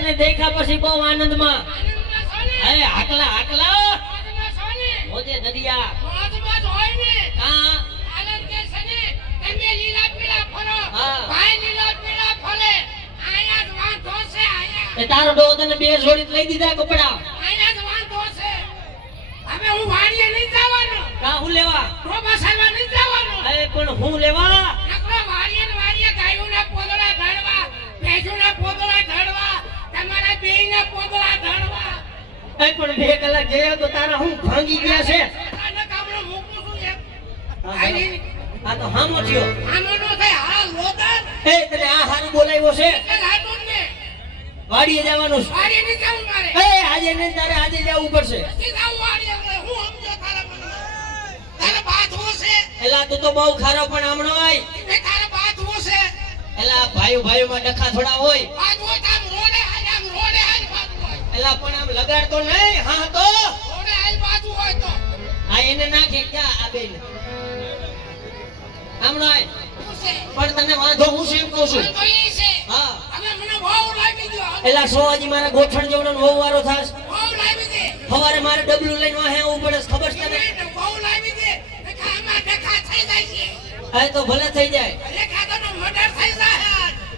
તને દેખા પછી બહુ આનંદમાં એ આકલા આકલા મોજે દરિયા કા એ તારો ડો તને બે જોડી લઈ દીધા કપડા હવે હું વાડીએ નહીં જવાનો કા હું લેવા ટોબા સાલવા નહીં જવાનો એ પણ હું લેવા નકરો વાડીએ ગાયોના પોદળા ધડવા ભેંસોના પોદળા ધડવા તમારા બેયના પોદળા ધડવા એ પણ 2 કલાક ગયો તો તારા હું ભાંગી ગયા છે આને કામનો મૂકું છું એક આ તો હામો થયો આનો નો થાય હા લોદર એ તને આ હારું બોલાવ્યો છે એટલે હાટું ને વાડીએ જવાનું છે વાડીએ નહીં જવું મારે એ આજે નહીં તારે આજે જવું પડશે નથી જવું વાડીએ હું સમજો તારા મને તારા બાથવો છે એલા તું તો બહુ ખારો પણ હમણો આય ને તારા બાથવો છે એલા ભાઈઓમાં ડખા થોડા હોય બાથવો તામ રોડે હાલ બાથવો એલા પણ આમ લગાડતો નહીં હા તો રોડે હાલ બાથવો હોય તો આ એને નાખે ક્યાં આ બેન હમણો આય શું છે પણ તને વાંધો હું શું એમ કહું છું તો ઈ છે હા હવે મને બહુ લાગી ગયો એલા સોવાજી મારા ગોઠણ જેવડો વહુ વારો થાસ બહુ લાગી દે સવારે મારે ડબલું લઈને વાહે આવવું પડે છે, ખબર છે તને બહુ લાગી દે આમાં ડખા થઈ જાય છે આ તો ભલે થઈ જાય લેખા તો મર્ડર થઈ જાય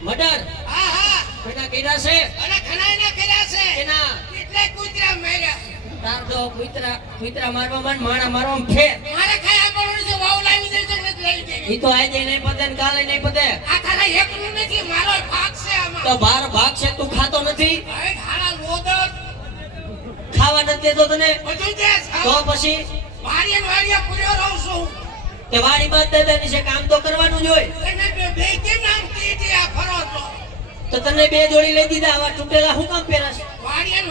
મર્ડર હા હા બેટા કર્યા છે અને ખનાઈને કર્યા છે એના એટલે કૂતરા માર્યા તાર તો કુતરા મારવા માં માણા મારવા ફે મારે ખાયા પડવાનું છે બહુ લાગી દે તો નથી લઈ દે ઈ તો આજે નહીં પતે ને કાલે નહીં પતે આ તારા એકનું નથી મારો ભાગ છે આમાં તો બાર ભાગ છે તું ખાતો નથી હવે ખાડા લોદર ખાવા નથી દેતો તને બધું દે તો પછી વાડીએ પૂર્યો રહું છું તે વાડી બાદ દાદાની છે કામ તો કરવાનું જ હોય એને બે કેમ નામ કીધી આ ફરો તો તને 2 જોડી લઈ દીધા આવા તૂટેલા હું કામ પહેરાશ વાડીએ